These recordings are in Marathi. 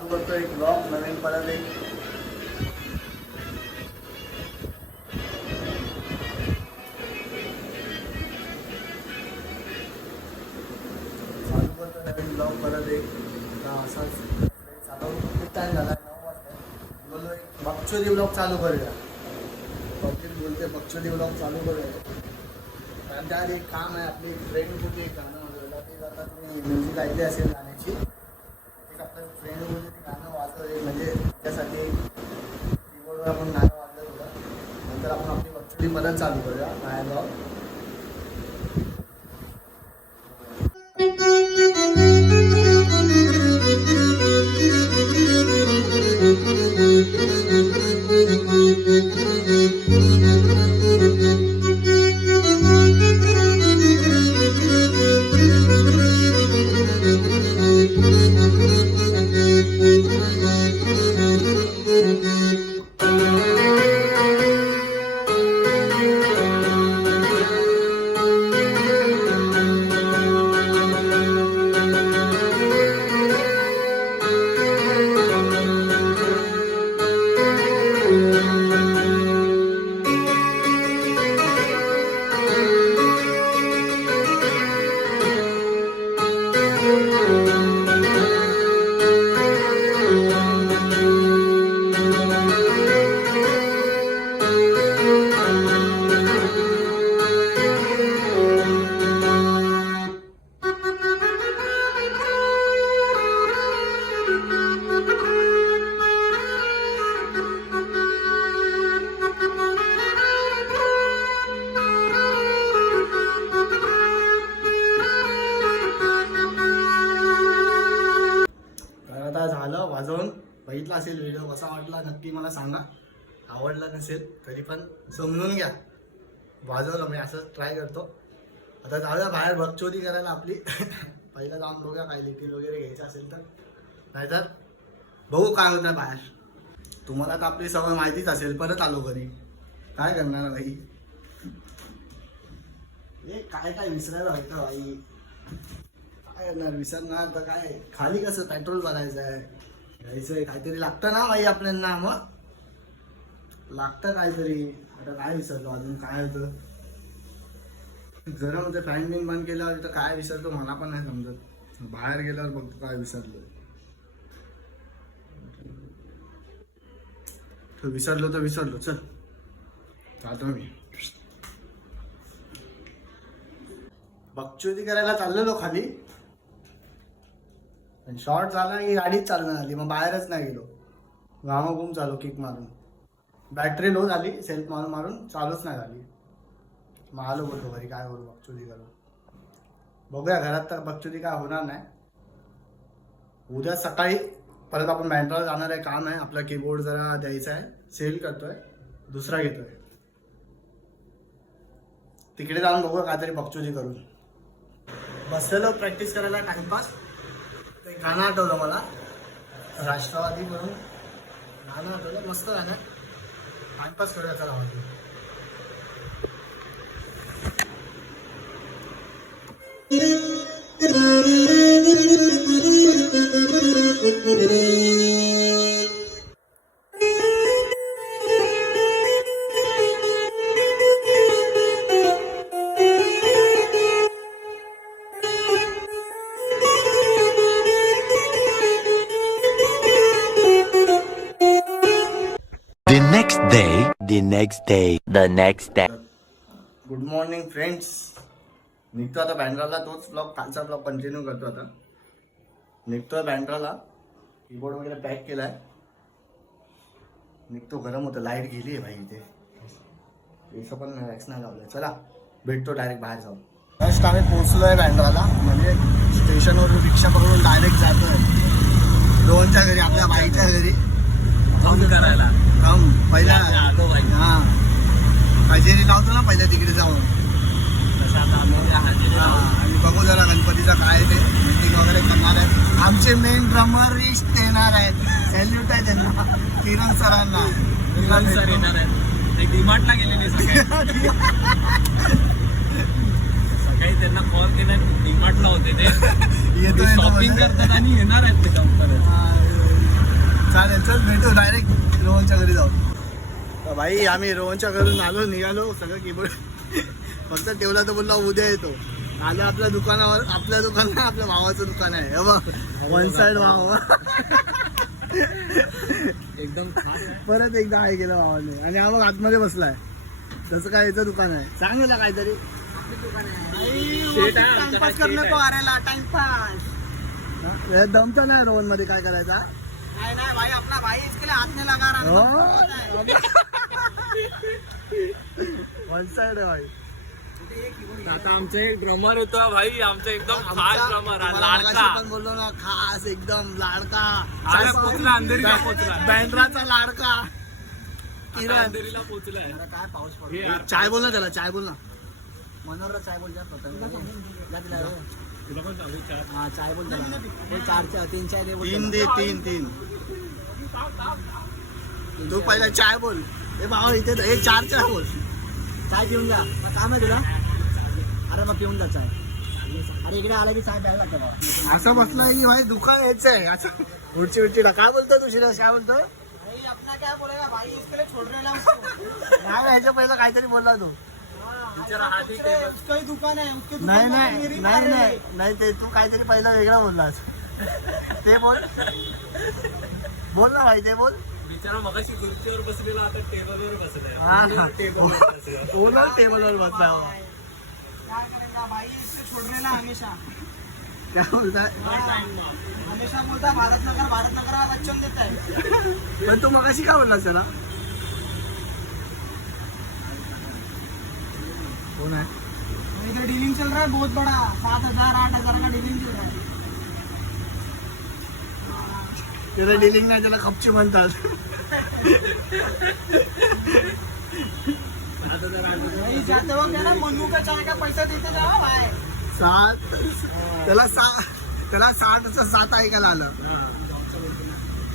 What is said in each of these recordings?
चालू करतो एक ब्लॉग नवीन परत एक चालू करतो नवीन ब्लॉग परत एक असाच चालू खूप टाईम झाला 9 वाजता बोललो एक बकचोदी ब्लॉग चालू करूया. पब्लिक बोलते बकचोदी ब्लॉग चालू करूया कारण त्यात एक काम आहे. आपली फ्रेंड कुठे एक गाणं वाजवलं ते आता तुम्ही म्युझिक ऐकली असेल गाण्याची. एक आपल्या फ्रेंड बोलते ते गाणं वाजवलं म्हणजे त्यासाठी कीबोर्डवर आपण गाणं वाजलं होतं. नंतर आपण आपली बकचोदी परत चालू करूया बाहेर ब्लॉग. झालं वाजवून. बघितला असेल व्हिडिओ कसा वाटला नक्की मला सांगा. आवडला नसेल तरी पण समजून घ्या. वाजवलं मी असं ट्राय करतो. आता जाऊया बाहेर बकचोदी करायला आपली. पहिला जाऊन बघूया काय लिटिल वगैरे घ्यायचं असेल तर. नाहीतर बघू काय होतं बाहेर. तुम्हाला तर आपली सवय माहितीच असेल. परत आलो घरी काय करणार भाई. हे काय काय विसरायला व्हायचं भाई. काय करणार विसरणार तर काय. खाली कसं पेट्रोल भरायचं आहे घ्यायचंय काहीतरी लागतं ना भाई आपल्याला. मग लागतं काहीतरी. आता काय विसरलो अजून काय होतं. जरा म्हणजे फॅन बिन बंद केल्यावर तर काय विसरतो मला पण नाही समजत. बाहेर गेल्यावर बघतो काय विसरलो. विसरलो तर विसरलो. चल जातो मी. बकचोदी करायला चाललेलो खाली आणि शॉर्ट झाला की गाडीच चालणार आली. मग बाहेरच नाही गेलो. घामाघूम चालू किक मारून. बॅटरी लो झाली. सेल्फ मारून मारून चालूच नाही झाली. मग आलो बोलतो घरी काय करू बकचोदी करू. बघूया घरात तर बकचोदी काय होणार नाही. उद्या सकाळी परत आपण बँड्राला जाणार आहे. काम आहे आपला कीबोर्ड जरा द्यायचा आहे. सेल करतोय दुसरा घेतोय. तिकडे जाऊन बघूया काहीतरी बकचोदी करून. बसलेलो प्रॅक्टिस करायला टाइमपास. ते गाणं आठवलं मला राष्ट्रवादी म्हणून गाणं आठवलं. मस्त गाणं. टाइमपास करूया चला आवडतं. the next day. Good morning friends. निघतो आता बँड्राला. तोच ब्लॉग कालचा ब्लॉग कंटिन्यू करतो आता. निघतोय बँड्राला. कीबोर्ड वगैरे पॅक केलाय. निघतो. गरम होतं. लाईट गेली आहे भाई इथे. एसं पण रॅक्स नाही लावलंय. चला भेटतो डायरेक्ट बाहेर जाऊन. जस्ट आम्ही पोहोचलोय बँड्राला. म्हणजे स्टेशनवरून रिक्षा पकडून डायरेक्ट जातोय रोहनच्या घरी आपल्या बाईच्या घरी. करायला पहिला हा हजेरी लावतो ना पहिल्या तिकडे जाऊन. आणि बघू जरा गणपतीचं काय ते मीटिंग वगैरे करणार आहेत. आमचे मेन ड्रमर येणार आहेत. सॅल्यूट आहे त्यांना. किरण सरांना. किरण सर येणार आहेत. डीमार्टला गेलेले सकाळी. त्यांना कॉल केला. डीमार्टला होते ते. येतो शॉपिंग करतात आणि येणार आहेत ते काम करत. रोहनच्या घरी जाऊ. तर भाई आम्ही रोहनच्या घरून आलो, निघालो सगळं कीबोर्ड फक्त ठेवला तर बोलला उद्या येतो. आलं आपल्या दुकानावर, आपल्या दुकान नाही आपल्या भावाचं दुकान आहे. हे बघ वन साइड भाव. एकदम परत एकदा आहे गेला भावाने आणि हा बघ आतमध्ये बसलाय. तसं काय याचं दुकान आहे, सांग ना काहीतरी. टाइमपास करने को आ रहा टाइमपास. दमचा नाही रोहन मध्ये काय करायचा. नहीं नहीं भाई अपना भाई इसके लिए हाथ नहीं लगा रहा. वन साइड आहे भाई. आता आमचे एक ड्रमर होतो भाई, आमचा एकदम खास ड्रमर लाडका. पण बोललो ना खास एकदम लाडका. अरे पोचला, अंधेरीला पोचला. बँड्राचा लाडका किरण. अंधेरीला पोचलाय. काय पाऊस पडतो. हे यार, चाय बोल ना त्याला, चाय बोल ना. मनोहरला चाय बोल जा तुला पण चालू आहे चहा? हाँ चाय बोल त्याला. बोल चार चाय 3 चाय दे बोल. तीन दे, तीन. तू पहिला चाय बोल. हे भावा इथे हे 4 चाय बोल. चाय पिऊन जा. मग काम आहे तुला. अरे मग पिऊन जा चाय. अरे इकडे आला की चाय प्यायला लागतं बाबा. असं बसलाय की भाई दुकान यायचं आहे असं. उडची काय बोलतो तू शिराज, काय बोलतो. भाई अपना क्या बोलेगा भाई इसके लिए छोड़ रहे ना उसको. नाही ह्याच्या पहिला काहीतरी बोलला तू. बिचारा हात एक टेबल. उसका ही दुकान है उसके दुकान नाही में नाही मेरी नाही मार नाही नाही ते तू काहीतरी पहिला वेगळा बोललास. ते बोल, बोल ना भाई, ते बोल. बिचारा मगाशी खुर्चीवर बसलेला, आता टेबलवर बसलाय. हा. टेबलवर बसलाय. बोल टेबलवर बसला. क्या करेगा भाई इससे छोड़ने ना हमेशा. काय बोलताय. हमेशा बोलता भारत नगर लक्षण देता है. पण तू मगाशी काय बोललास त्याला. कोण आहे. इधर डीलिंग चल रहा है बहुत बड़ा 7,000 8,000 का डीलिंग चल रहा है. त्याला डिलिंग नाही, त्याला खपची म्हणतात. भाई जाते वक्त है ना मनु का चाय का पैसा देते जाओ भाई. 7 त्याला 60चं 7 ऐकायला आलं.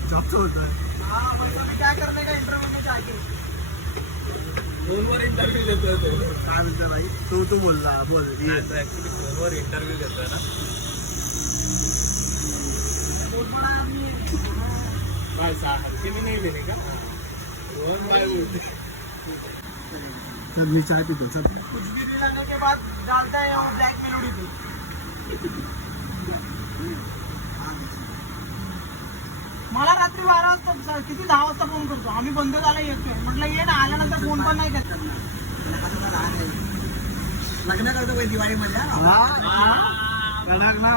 जॉबचं होतं. हाँ पैसा भी क्या करने का इंटरव्यू में जाके. फोनवर इंटरव्ह्यू देतोय तो. काय म्हणतो भाई, तू बोलला बोल. ऍक्च्युली फोनवर इंटरव्ह्यू देतोय ना. बहुत बड़ा आदमी है. काय सारखी नाही दिली का रोहन भाई बोलते. चल मी चाय पितो चल. कुछ भी दिलाने के बाद डालता है वो ब्लैक मेलोडी पे. मला रात्री 12 वाजता किती 10 वाजता फोन करतो. आम्ही बंद झाला येतोय म्हटलं ये ना. आल्यानंतर फोन पण नाही करत. लग्न करतो दिवाळी मध्ये. कडक ना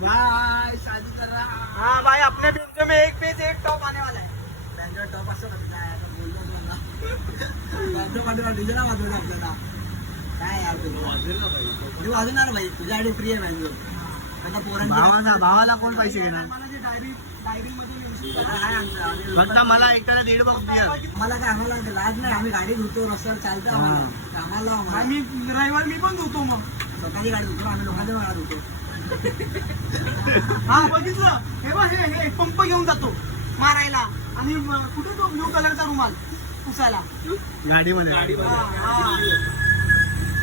बाय शादी कर रहा. हाँ भाई अपने बिंदु में एक पेज एक टॉप आने वाला है. बँजो टॉप असं बोललो डीजे ना वाजवणार आपल्याला. काय यार तू वाजवणार भाई. तुझ्याकडे फ्री आहे बँजो. आता पोरांची भावाला कोण पैसे घेणार. डायरी मध्ये फक्त मला एकट्याला 1.5 बॉक्स बियर. मला काय आम्हाला लाज नाही. आम्ही गाडी धुतो रस्त्यावर चालतो. आम्हाला मी रविवार मी पण धुतो. मग स्वतःची गाडी धुतो. आम्ही लोकांच्या गाडी धुतो. हा बघितलं हे बघ हे पंप घेऊन जातो मारायला. आणि कुठे तो ब्लू कलरचा रुमाल पुसायला गाडीमध्ये.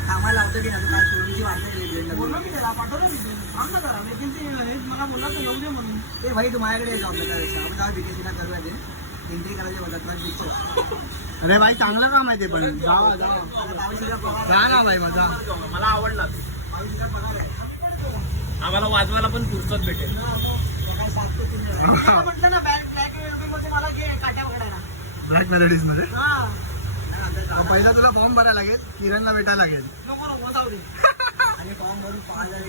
कामाला लावतो की नाही काय चोरीची वाटत. बोललो मी त्याला पाठवलं मी काम ना करा. लेकिन ते मला बोलला तर येऊ दे म्हणून. ते भाई तू माझ्याकडे जॉब नका बीकेसीला करूया. ते एंट्री करायचे बोलतात. अरे भाई चांगलं काम आहे ते पण. जा ना भाई माझा. मला आवडला. आम्हाला वाजवायला पण पुरसत भेटेल. म्हटलं ना ब्लॅक मध्ये मला घे काट्या पकडायला. ब्लॅक मेलोडीज मध्ये. हा पहिला तुला फॉर्म भरायला लागेल, किरणला भेटायला लागेल. नको जाऊ दे. आणि फॉर्म भरून 5,000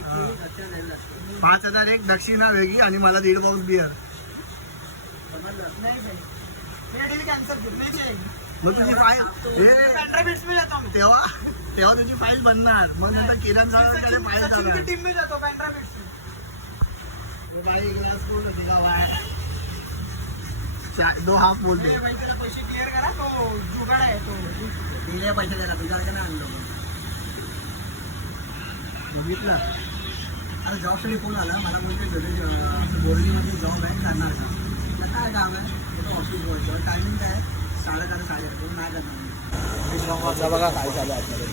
5,001 दक्षिणा वेगळी आणि मला 1.5 बॉक्स बियर. नाही भाई ये डील कॅन्सल कर. नाही मग तुझी फाईल पेनड्राइव बिट्स में जाता हूं. तेव्हा तुझी फाईल बनणार. मग नंतर किरण साहेबांकडे फाईल सचिन जाणार. की टीम में जातो पेनड्राइव बिट्स में. भाई ग्लास पूर्ण दिला भाई. 2 हाफ बोलते. भाई त्याला पैसे क्लिअर करा. तो जुगाड आहे तो. दिले पैसे द्यायला तुझ्याकडे नाही आणलो. बघितलं. आता जॉबसाठी फोन आला मला. बोलते बोर्डीमध्ये जॉब आहे करणार का. म्हटलं काय काम आहे. ऑफिस बोलतो. टायमिंग काय 11:30 साडेआठ. नाही करणार. बघा काय चालू आहे.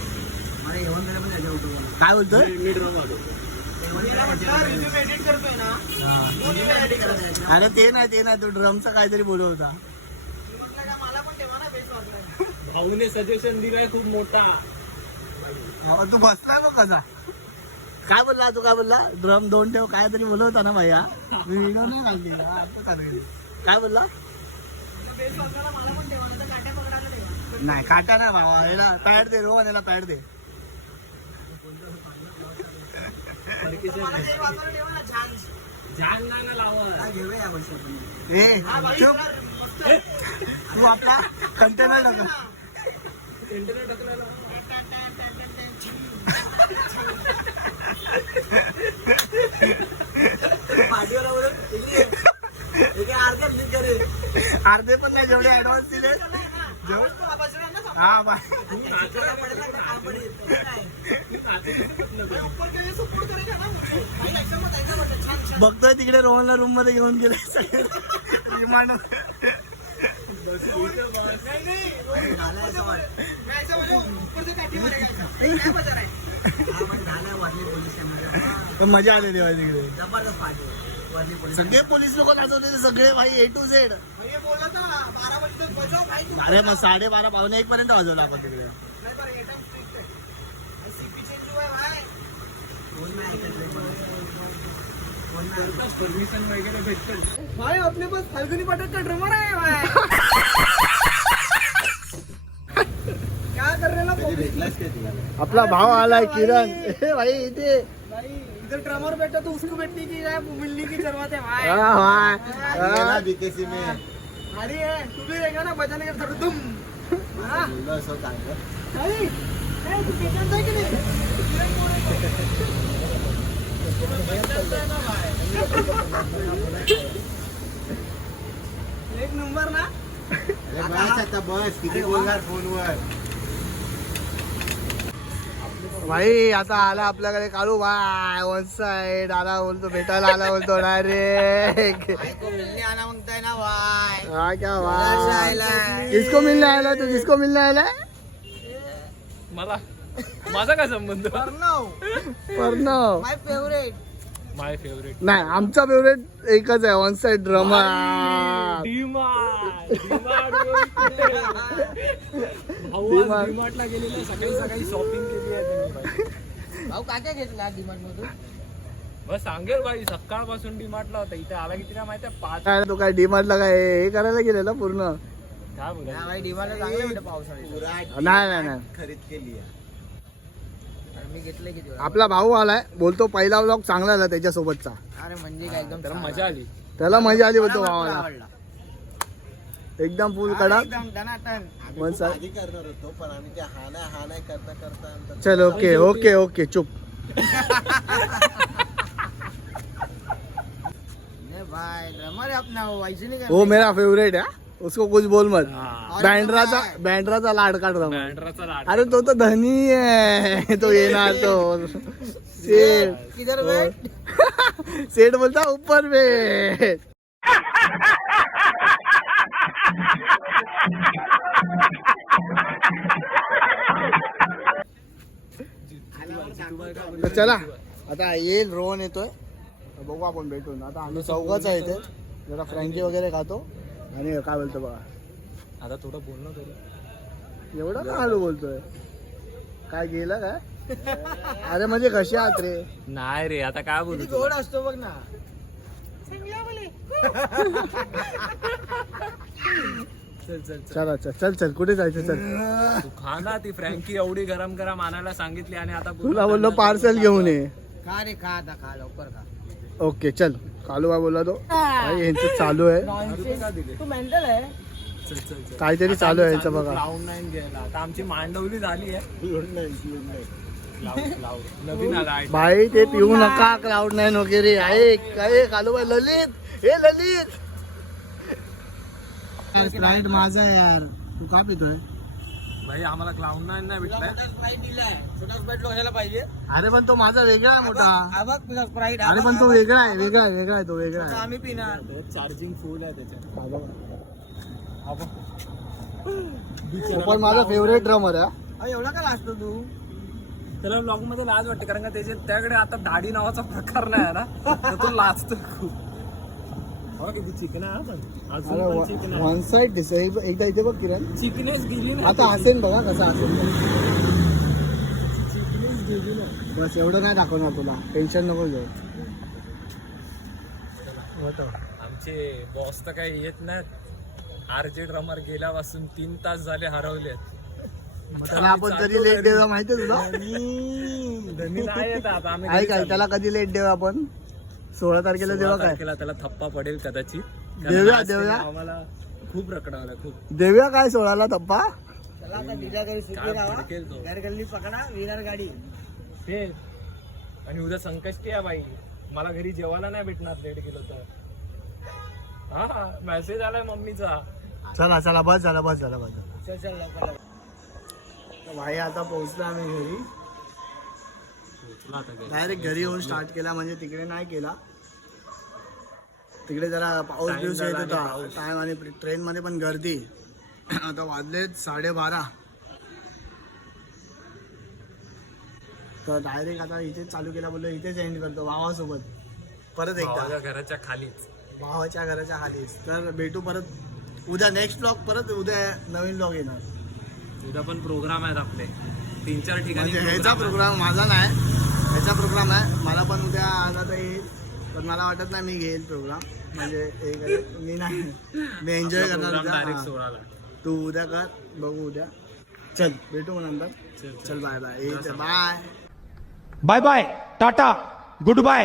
मला येऊन गेलं पण त्याच्या होतो. काय बोलतोय. रिझ्यूम एडिट करतोय ना. अरे ते नाही तू ड्रमचं काहीतरी बोलत होता. भाऊने सजेशन दिलाय खूप मोठा. तू बसला ना कसा काय बोलला तू काय बोलला ड्रम 2 ठेव काय तरी बोलत होता ना भैया मी व्हिडिओ नाही काढली काय बोलला नाही काटा ना भावा याला पॅड दे रोहन याला पॅड दे जान नाही ना लावा. घेऊया वर्षी ए चुप तू आपला कंटेनर टाक इंटरनेट टाकलेला. अर्धे पण नाही जेवढे ऍडव्हान्स दिले हा बघतोय तिकडे रोहनला रूम मध्ये घेऊन गेले रिमांड पण मजा आलेली भाई तिकडे सगळे पोलीस लोक नाचवते सगळे भाई A to Z अरे मग 12:30 पावणे 1 पर्यंत वाजवला आपण तिकडे परमिशन वगैरे भेटतं. भाई अपने पास फाल्गुनी पाठक का ड्रमर है भाई क्या कर रहे ना आपला भाव आलाय किरण ए भाई इथे भाई इधर ड्रमर बैठा तो उसको बैठने की मिलने की जरूरत है भाई बीकेसी में अरे तू भी रहेगा ना बजाने का सर तुम तू पेशेंट है कि एक नंबर ना बस किती बोलणार फोनवर भाई आता आला आपल्याकडे काळू भाई वन साइड आला बोलतो भेटायला आला बोलतो डायरेक्ट मिलने आना मांगता है ना भाई हाँ क्या भाई किसको मिलने आया तू किसको मिलने आया मला माझा काय संबंध. प्रणव माय फेवरेट माय फेवरेट. नाही आमचा फेवरेट एकच आहे वन साइड ड्रमर डीमार्टला गेलेला सकाळी सकाळी शॉपिंग केली आहे त्यांनी बाई. भाऊ काय काय घेतला डीमार्ट मधून बस सांगेल बाई सकाळपासून डीमार्टला होता इथे आला किती ना माहिती आहे 5. तो काय डीमार्टला काय हे करायला गेलेला पूर्ण काय बोला भाई डीमार्ट चांगलं भेटतं पावसाळ्यात नाही खरीद केली मी घेतले किती आपला भाऊ आलाय बोलतो पहिला व्लॉग चांगला आला त्याच्यासोबतचा अरे म्हणजे काय एकदम त्याला मजा आली. त्याला मजा आली बोलतो भावाला आवडला एकदम फुल कडा एकदम दनाटन वन साइड करणार होतो पण आम्ही ते हा नाही करता करता चल ओके ओके ओके चुप भाई ड्रमर है अपना वो ऐसे नहीं वो मेरा फेवरेट है उसको कुछ बोल मत हा. बँड्राचा लाडका ड्रमर बँड्राचा लाड. अरे तो तो धनी आहे तो येणार तो सेठ किधर बैठ सेठ बोलता ऊपर बैठ तर चला आता येईल रोहन येतोय बघू आपण भेटून आता आम्ही चौघच आहे इथे जरा फ्रँकी वगैरे खातो आणि काय बोलतो बघा आता थोडं बोलणं करू. एवढं का हळू बोलतोय काय गेलं काय अरे म्हणजे कशी आहात रे नाही रे आता काय बोलू तुला? गोड असतो बघ ना चल चल चल. चला चल चल चल कुठे जायचं चल तू खा ना ती फ्रँकी एवढी गरम गरम आणायला सांगितली आणि आता तुला बोललो पार्सल घेऊन ये खा रे खा आता खा लवकर खा ओके चल कालू बा बोलला तो भाई यांचं चालू आहे तू मेंटल आहे चल चल चल. काहीतरी चालू आहे यांचं बघा क्लाउड 9 घ्यायला आता आमची मांडवली झाली आहे. क्लाउड नवीन आला आहे. भाई ते पिऊ नका क्लाउड नाही वगैरे आहे काय कालू बाई ललित हे ललित स्प्राईट माझा आहे यार तू का पितोय भाई आम्हाला क्लाउड 9 नाही भेटलाय. स्प्राईट दिलाय छोटा स्प्राईट घ्यायला पाहिजे अरे पण तो माझा वेगळा आहे मोठा हा बघ तुझा स्प्राईट अरे पण तो वेगळा आहे वेगळा आहे वेगळा आहे तो वेगळा आहे आम्ही पिणार चार्जिंग फुल आहे त्याच्यात. हा बघ. तो पण माझा फेवरेट ड्रमर आहे अरे एवढा का लाजतो तू त्याला ब्लॉग मध्ये लाज वाटते कारण का त्याच्याकडे आता दाढी नावाचा प्रकार नाही आहे ना तर तो लाजतो खूप. किती चिकन आहे पण अरे अजून चिकन आहे. वन साइड दिसते एकदा इथे बघ किरण चिकनेस गेली ना आता असेल बघा कसं असेल चिकनेस गेली ना. बस एवढं नाही दाखवणार तुला टेन्शन नको घेऊ आमचे बॉस तर काही येत नाहीत. आरजे ड्रमर गेल्यापासून 3 तास झाले हरवलेत. त्याला आपण कधी लेट देऊया माहितीये तुला धनी नाही येत आता आम्ही ऐक काय त्याला कधी लेट देऊया आपण 16 तारखेला देवा 16 काय तारखेला त्याला थप्पा पडेल कदाचित. देऊया, आज त्याने देऊया. आम्हाला खूप रखडवलं खूप. देऊया काय 16ला धप्पा चला आता दिल्या घरी सुट्टी काय राहा भडकेल तो. घर गल्ली पकडा विरार गाडी ते आणि उद्या संकष्टी आहे बाई. मला घरी जेवायला नाही भेटणार 1.5 किलो तर. हा मेसेज आलाय मम्मीचा. चला चला बस झाला बस झाला बस झाला चल चल लवकर लवकर. भाई आता पोहोचलो आम्ही घरी डायरेक्ट घरी येऊन स्टार्ट केला म्हणजे तिकडे नाही केला. तिकडे जरा पाऊस Time बिऊस येत झाला आणि होता पाऊस. टाइम आणि ट्रेन मध्ये पण गर्दी. आता वाजलेत 12:30 तर डायरेक्ट आता इथेच चालू केला बोललो इथेच एंड करतो भावासोबत परत एकदा भावाच्या घराच्या खालीच. भावाच्या घराच्या खालीच. तर भेटू परत उद्या नेक्स्ट ब्लॉग परत उद्या नवीन ब्लॉग येणार उद्या पण प्रोग्राम आहेत आपले 3-4 ठिकाणी. म्हणजे ह्याचा program आहेत. प्रोग्राम माझा नाही ह्याचा प्रोग्राम आहे. मला पण उद्या आला तर येईल पण मला वाटत नाही मी घेईल प्रोग्राम म्हणजे मी नाही मी एन्जॉय आपला करणार program direct उद्या. 16 ला. तू उद्या कर बघू उद्या चल भेटू मग नंतर चल bye bye bye bye bye tata good bye.